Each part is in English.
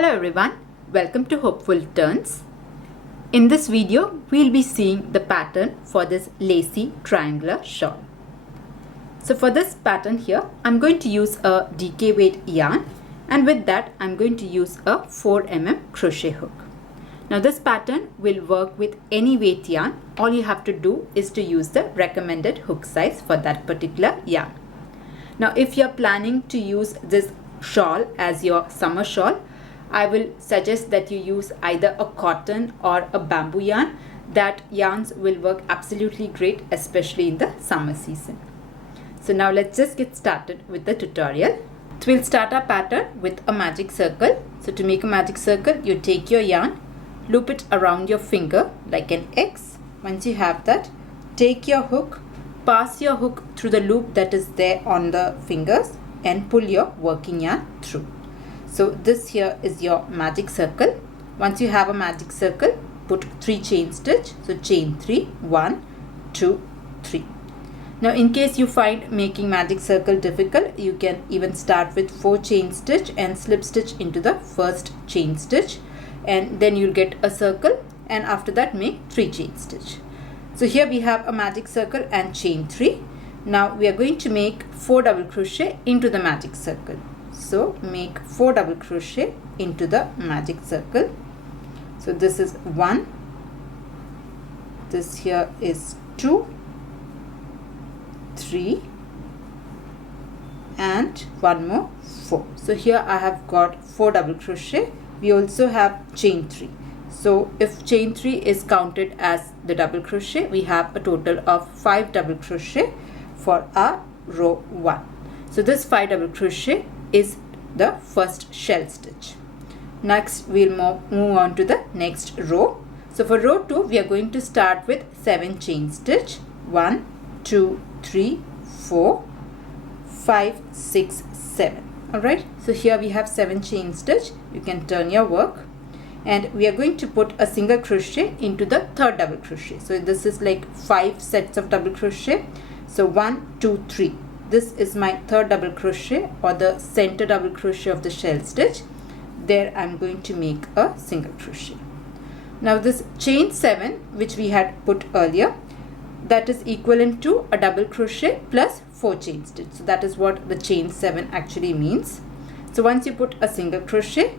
Hello everyone, welcome to Hopeful Turns. In this video, we'll be seeing the pattern for this lacy triangular shawl. So for this pattern here, I'm going to use a DK weight yarn, and with that I'm going to use a 4mm crochet hook. Now this pattern will work with any weight yarn. All you have to do is to use the recommended hook size for that particular yarn. Now if you're planning to use this shawl as your summer shawl, I will suggest that you use either a cotton or a bamboo yarn. That yarns will work absolutely great, especially in the summer season. So now let's just get started with the tutorial. So we'll start our pattern with a magic circle. So to make a magic circle, you take your yarn, loop it around your finger like an X. Once you have that, take your hook, pass your hook through the loop that is there on the fingers and pull your working yarn through. So this here is your magic circle. Once you have a magic circle, put 3 chain stitch. So chain 3, 1, 2, 3. Now in case you find making magic circle difficult, you can even start with 4 chain stitch and slip stitch into the first chain stitch, and then you'll get a circle, and after that make 3 chain stitch. So here we have a magic circle and chain 3. Now we are going to make 4 double crochet into the magic circle. So make 4 double crochet into the magic circle. So this is 1, this here is 2, 3, and one more 4. So here I have got 4 double crochet. We also have chain 3. So if chain 3 is counted as the double crochet, we have a total of 5 double crochet for our row 1. So this 5 double crochet is the first shell stitch. Next we'll move on to the next row. So for row 2, we are going to start with 7 chain stitch. 1, 2, 3, 4, 5, 6, 7. Alright, so here we have 7 chain stitch. You can turn your work, and we are going to put a single crochet into the third double crochet. So this is like 5 sets of double crochet. So 1, 2, 3. This is my third double crochet, or the center double crochet of the shell stitch. There I'm going to make a single crochet. Now this chain 7 which we had put earlier, that is equivalent to a double crochet plus 4 chain stitch. So that is what the chain 7 actually means. So once you put a single crochet,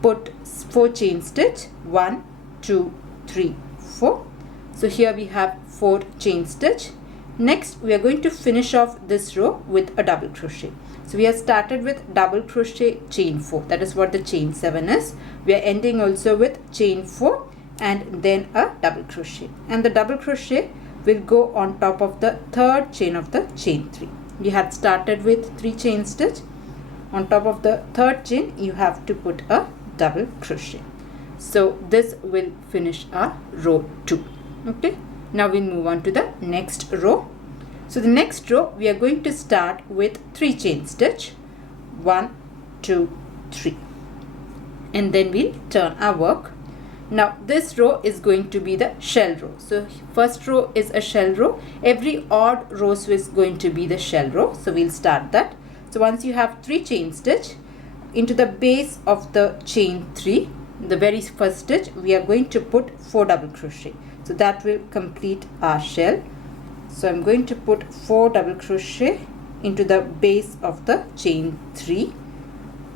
put 4 chain stitch. 1, 2, 3, 4. So here we have 4 chain stitch. Next we are going to finish off this row with a double crochet. So we have started with double crochet chain 4. That is what the chain 7 is. We are ending also with chain 4 and then a double crochet. And the double crochet will go on top of the third chain of the chain 3. We had started with 3 chain stitch. On top of the third chain, you have to put a double crochet. So this will finish our row 2. Okay. Now we'll move on to the next row. So the next row we are going to start with 3 chain stitch. 1, 2, 3. And then we'll turn our work. Now this row is going to be the shell row. So first row is a shell row. Every odd row is going to be the shell row. So we'll start that. So once you have 3 chain stitch, into the base of the chain 3, the very first stitch, we are going to put 4 double crochet. So that will complete our shell. So I'm going to put 4 double crochet into the base of the chain 3,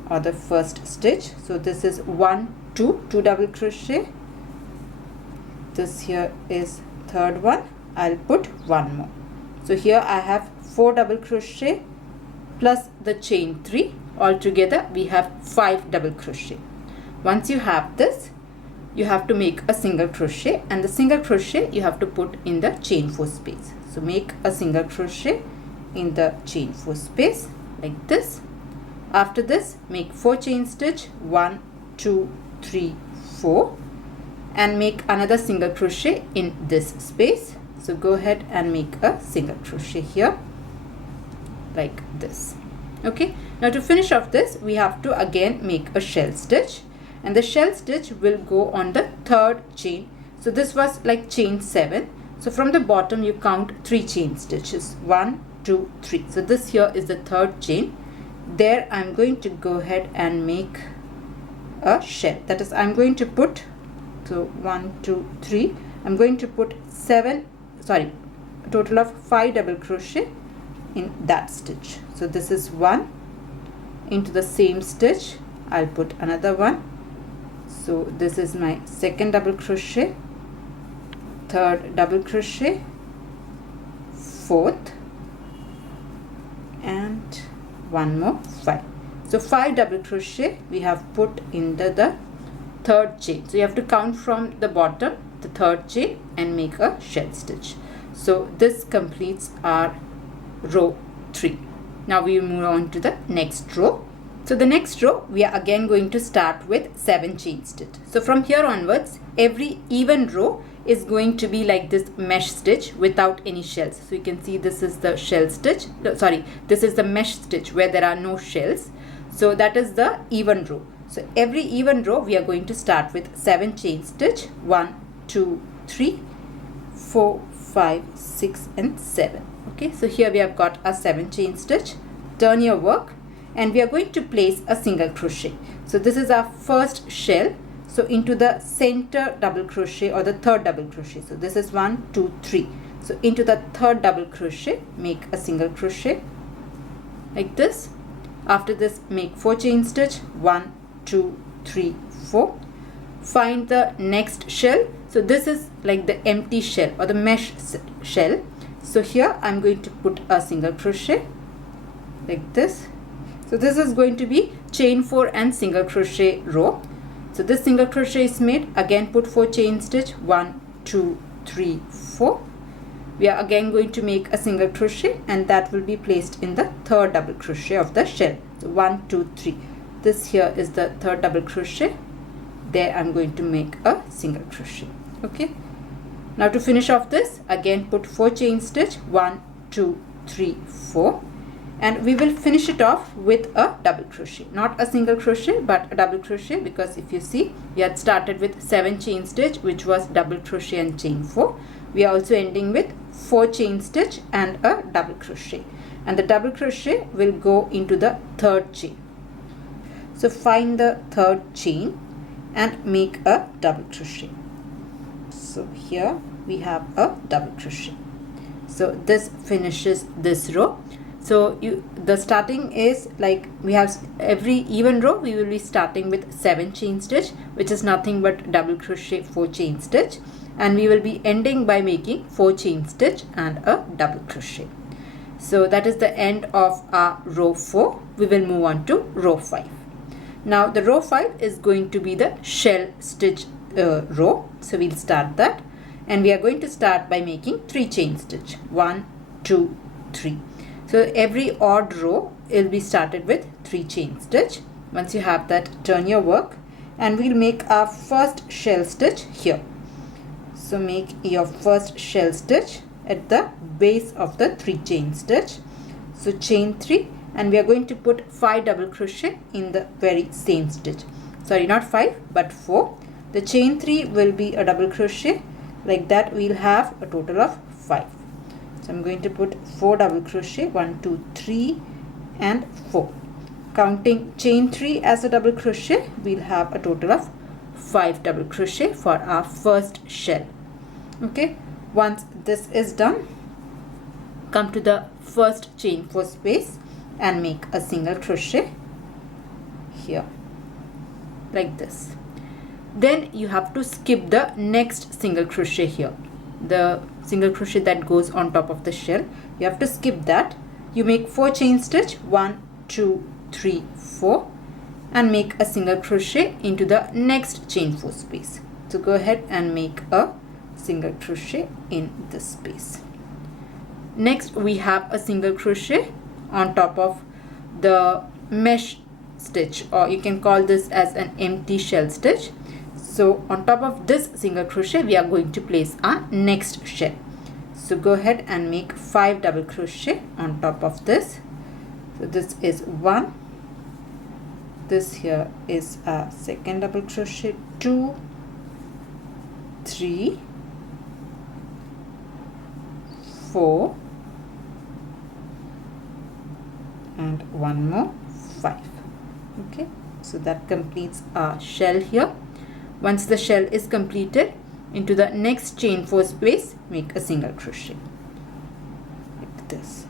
or the first stitch. So this is 1, 2 double crochet. This here is third one. I'll put 1 more. So here I have 4 double crochet plus the chain 3. Altogether we have 5 double crochet. Once you have this, you have to make a single crochet, and the single crochet you have to put in the chain 4 space. So make a single crochet in the chain 4 space like this. After this, make 4 chain stitch. 1, 2, 3, 4, and make another single crochet in this space. So go ahead and make a single crochet here like this. Okay, now to finish off this, we have to again make a shell stitch, and the shell stitch will go on the third chain. So this was like chain 7. So from the bottom you count 3 chain stitches. 1, 2, 3. So this here is the third chain. There I'm going to go ahead and make a shell. That is, I'm going to put, so 1 2 3, I'm going to put a total of 5 double crochet in that stitch. So this is 1. Into the same stitch I'll put another one. So this is my second double crochet, third double crochet, fourth, and one more, 5. So 5 double crochet we have put into the third chain. So you have to count from the bottom, the third chain, and make a shell stitch. So this completes our row 3. Now we move on to the next row. So the next row we are again going to start with 7 chain stitch. So from here onwards, every even row is going to be like this mesh stitch without any shells. So you can see this is the shell stitch, this is the mesh stitch where there are no shells. So that is the even row. So every even row we are going to start with 7 chain stitch. 1 2 3 4 5 6 and 7. Okay, so here we have got a 7 chain stitch. Turn your work and we are going to place a single crochet. So this is our first shell. So into the center double crochet or the third double crochet. So this is 1 2 3. So into the third double crochet, make a single crochet like this. After this, make 4 chain stitch. 1 2 3 4. Find the next shell. So this is like the empty shell or the mesh shell. So here I'm going to put a single crochet like this. So this is going to be chain 4 and single crochet row. So this single crochet is made. Again put 4 chain stitch. 1 2 3 4. We are again going to make a single crochet, and that will be placed in the third double crochet of the shell. So 1 2 3. This here is the third double crochet. There I'm going to make a single crochet. Okay. Now to finish off this, again put 4 chain stitch. 1 2 3 4. And we will finish it off with a double crochet, not a single crochet but a double crochet, because if you see, we had started with 7 chain stitch, which was double crochet and chain 4. We are also ending with 4 chain stitch and a double crochet, and the double crochet will go into the third chain. So find the third chain and make a double crochet. So here we have a double crochet. So this finishes this row. So the starting is like, we have every even row we will be starting with 7 chain stitch, which is nothing but double crochet, 4 chain stitch, and we will be ending by making 4 chain stitch and a double crochet. So that is the end of our row 4. We will move on to row 5. Now the row 5 is going to be the shell stitch row. So we'll start that, and we are going to start by making 3 chain stitch. 1 2 3. So every odd row will be started with 3 chain stitch. Once you have that, turn your work, and we'll make our first shell stitch here. So make your first shell stitch at the base of the 3 chain stitch. So chain 3, and we are going to put 5 double crochet in the very same stitch. Sorry, not 5 but 4. The chain 3 will be a double crochet. Like that we'll have a total of 5. So I'm going to put 4 double crochet, 1 2 3 and 4. Counting chain 3 as a double crochet, we'll have a total of 5 double crochet for our first shell. Okay, once this is done, come to the first chain 4 space and make a single crochet here like this. Then you have to skip the next single crochet here, the single crochet that goes on top of the shell. You have to skip that. You make 4 chain stitch, 1 2 3 4, and make a single crochet into the next chain 4 space. So go ahead and make a single crochet in this space. Next we have a single crochet on top of the mesh stitch, or you can call this as an empty shell stitch. So on top of this single crochet we are going to place our next shell. So go ahead and make 5 double crochet on top of this. So this is 1, this here is a second double crochet, 2 3 4 and one more, 5. Okay, So that completes our shell here. Once the shell is completed, into the next chain 4 space, make a single crochet like this.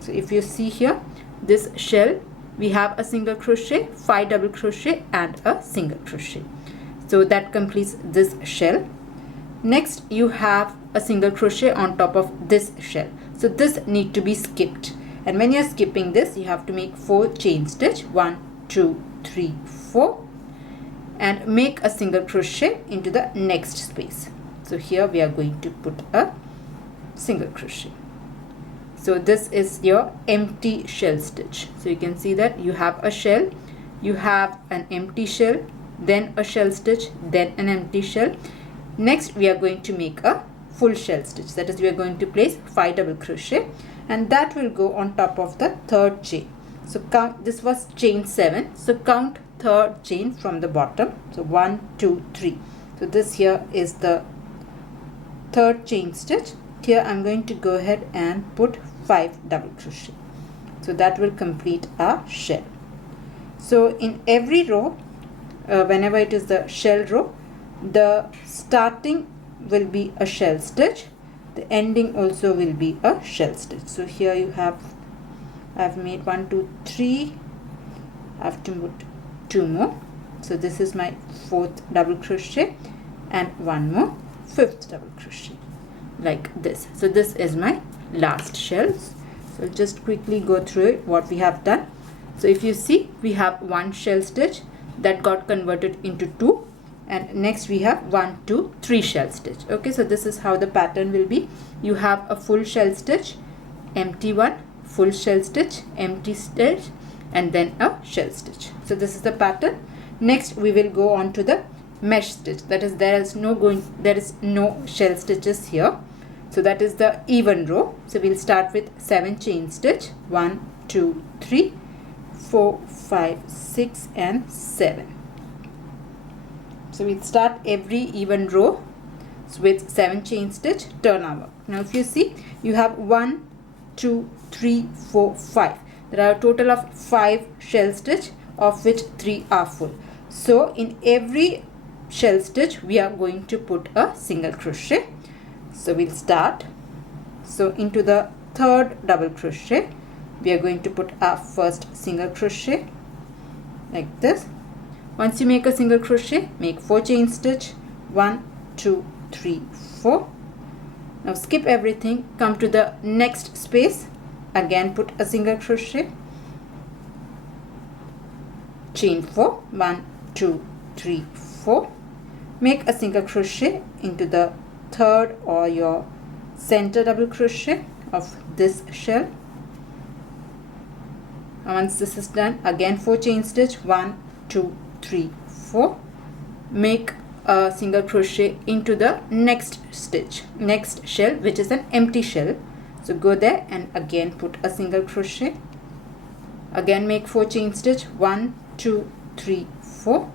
So if you see here, this shell, we have a single crochet, 5 double crochet and a single crochet. So that completes this shell. Next you have a single crochet on top of this shell. So this need to be skipped, and when you're skipping this, you have to make 4 chain stitch, 1 2 3 4, and make a single crochet into the next space. So here we are going to put a single crochet. So this is your empty shell stitch. So you can see that you have a shell, you have an empty shell, then a shell stitch, then an empty shell. Next we are going to make a full shell stitch, that is we are going to place 5 double crochet, and that will go on top of the third chain. So count, this was chain 7, so count third chain from the bottom. So 1 2 3. So this here is the third chain stitch. Here I'm going to go ahead and put 5 double crochet. So that will complete our shell. So in every row, whenever it is the shell row, the starting will be a shell stitch, the ending also will be a shell stitch. So here you have, I've made 1 2 3, I have to put 2 more. So this is my 4th double crochet and 1 more 5th double crochet like this. So this is my last shells. So I'll just quickly go through it, what we have done. So if you see, we have 1 shell stitch that got converted into 2, and next we have 1 2 3 shell stitch. Okay, so this is how the pattern will be. You have a full shell stitch, empty one, full shell stitch, empty stitch, and then a shell stitch. So this is the pattern. Next we will go on to the mesh stitch, that is there is no shell stitches here. So that is the even row. So we'll start with 7 chain stitch, 1 2 3 4 5 6 and 7. So we'll start every even row with 7 chain stitch, turn our. Now if you see, you have 1 2 3 4 5. There are a total of 5 shell stitch, of which 3 are full. So in every shell stitch we are going to put a single crochet. So we'll start. So into the third double crochet we are going to put our first single crochet like this. Once you make a single crochet, make 4 chain stitch, 1 2 3 4. Now skip everything, come to the next space, again put a single crochet, chain 4, 1 2 3 4, make a single crochet into the third or your center double crochet of this shell. And once this is done, again 4 chain stitch, 1 2 3 4, make a single crochet into the next stitch, next shell, which is an empty shell. So go there and again put a single crochet, again make 4 chain stitch, 1 2 3 4.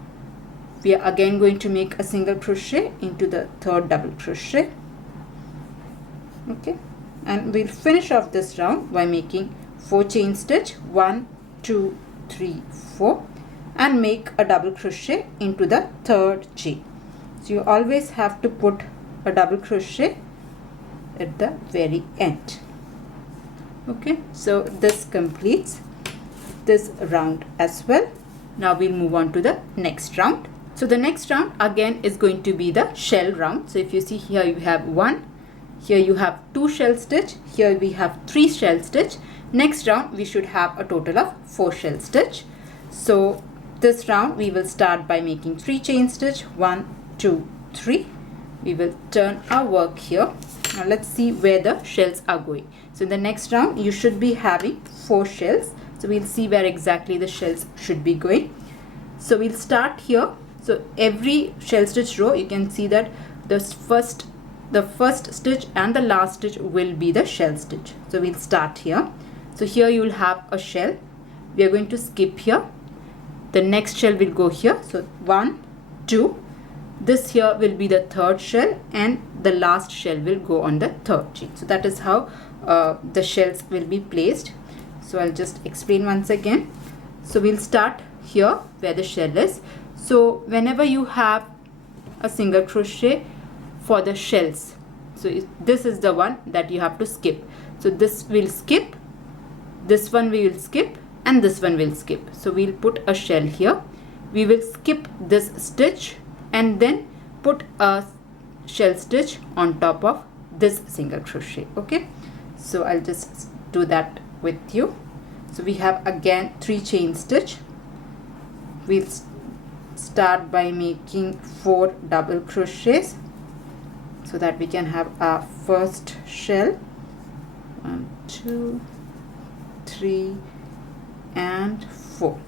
We are again going to make a single crochet into the third double crochet. Okay, and we'll finish off this round by making 4 chain stitch, 1 2 3 4, and make a double crochet into the third chain. So you always have to put a double crochet at the very end. Okay, so this completes this round as well. Now we'll move on to the next round. So the next round again is going to be the shell round. So if you see here, you have 1, here you have 2 shell stitch, here we have 3 shell stitch. Next round we should have a total of 4 shell stitch. So this round we will start by making 3 chain stitch, 1 2 3. We will turn our work here. Now let's see where the shells are going. So in the next round you should be having 4 shells. So we'll see where exactly the shells should be going. So we'll start here. So every shell stitch row, you can see that the first stitch and the last stitch will be the shell stitch. So we'll start here. So here you will have a shell. We are going to skip here. The next shell will go here. So 1 2. This here will be the third shell, and the last shell will go on the third chain. So that is how the shells will be placed. So I'll just explain once again. So we'll start here where the shell is. So whenever you have a single crochet for the shells, so this is the one that you have to skip. So this will skip, this one we will skip, and this one will skip. So we'll put a shell here. We will skip this stitch and then put a shell stitch on top of this single crochet. Okay, so I'll just do that with you. So we have again 3 chain stitch. We'll start by making 4 double crochets so that we can have our first shell. 1, 2, 3 and 4.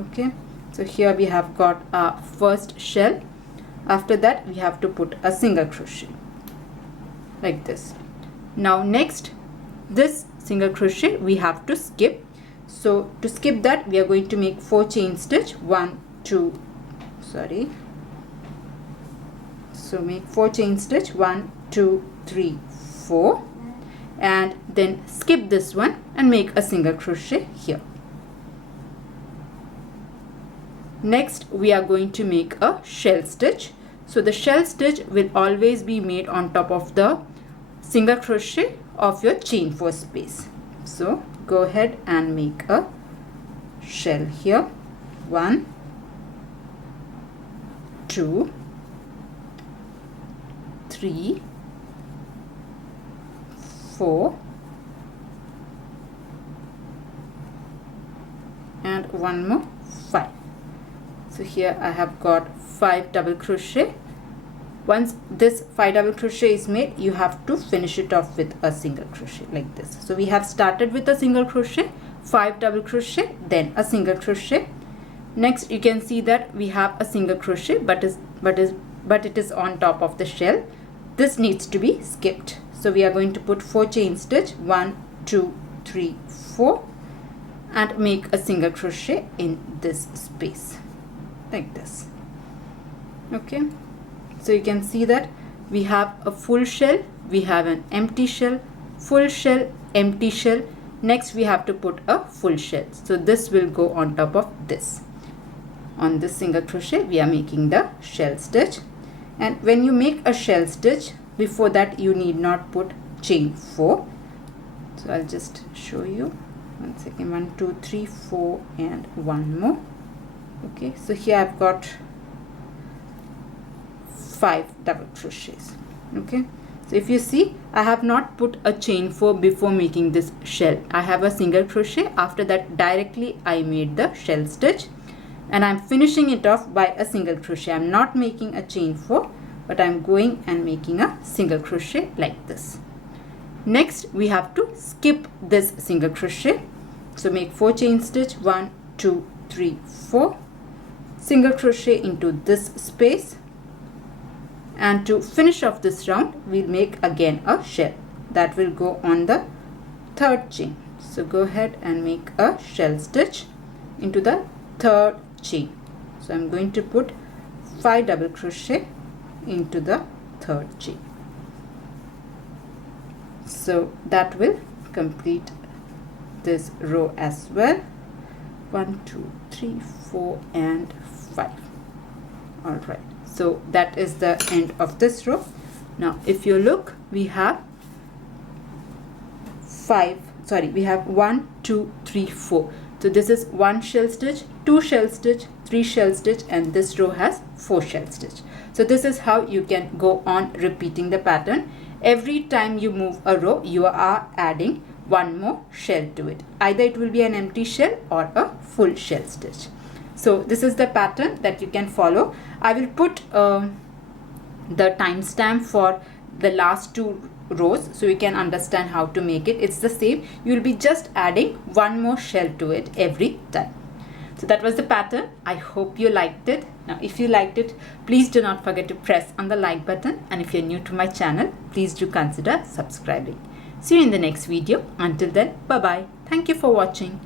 Okay, so here we have got our first shell. After that we have to put a single crochet like this. Now next, this single crochet we have to skip. So to skip that, we are going to make 4 chain stitch. So make 4 chain stitch, 1, 2, 3, 4, and then skip this one and make a single crochet here. Next we are going to make a shell stitch. So the shell stitch will always be made on top of the single crochet of your chain 4 space. So go ahead and make a shell here. 1, 2, 3, 4, and one more, 5. So here I have got 5 double crochet. Once this 5 double crochet is made, you have to finish it off with a single crochet like this. So we have started with a single crochet, 5 double crochet, then a single crochet. Next you can see that we have a single crochet but it is on top of the shell. This needs to be skipped. So we are going to put 4 chain stitch, 1, 2, 3, 4, and make a single crochet in this space like this. Okay, so you can see that we have a full shell, we have an empty shell, full shell, empty shell. Next we have to put a full shell. So this will go on top of this. On this single crochet we are making the shell stitch, and when you make a shell stitch, before that you need not put chain 4. So I'll just show you. 1 second. 1, 2, 3, 4, and one more. Okay, so here I've got 5 double crochets. Okay, so if you see, I have not put a chain 4 before making this shell. I have a single crochet. After that directly I made the shell stitch, and I'm finishing it off by a single crochet. I'm not making a chain 4, but I'm going and making a single crochet like this. Next we have to skip this single crochet. So make 4 chain stitch, 1, 2, 3, 4, single crochet into this space, and to finish off this round we'll make again a shell that will go on the 3rd chain. So go ahead and make a shell stitch into the 3rd chain. So I'm going to put 5 double crochet into the 3rd chain. So that will complete this row as well. 1, 2, 3, 4, and 5. All right, so that is the end of this row. Now if you look, we have 1, 2, 3, 4. So this is 1 shell stitch, 2 shell stitch, 3 shell stitch, and this row has 4 shell stitch. So this is how you can go on repeating the pattern. Every time you move a row, you are adding one more shell to it. Either it will be an empty shell or a full shell stitch. So this is the pattern that you can follow. I will put the timestamp for the last 2 rows so you can understand how to make it. It's the same. You will be just adding one more shell to it every time. So that was the pattern. I hope you liked it. Now if you liked it, please do not forget to press on the like button, and if you're new to my channel, please do consider subscribing. See you in the next video. Until then, bye bye. Thank you for watching.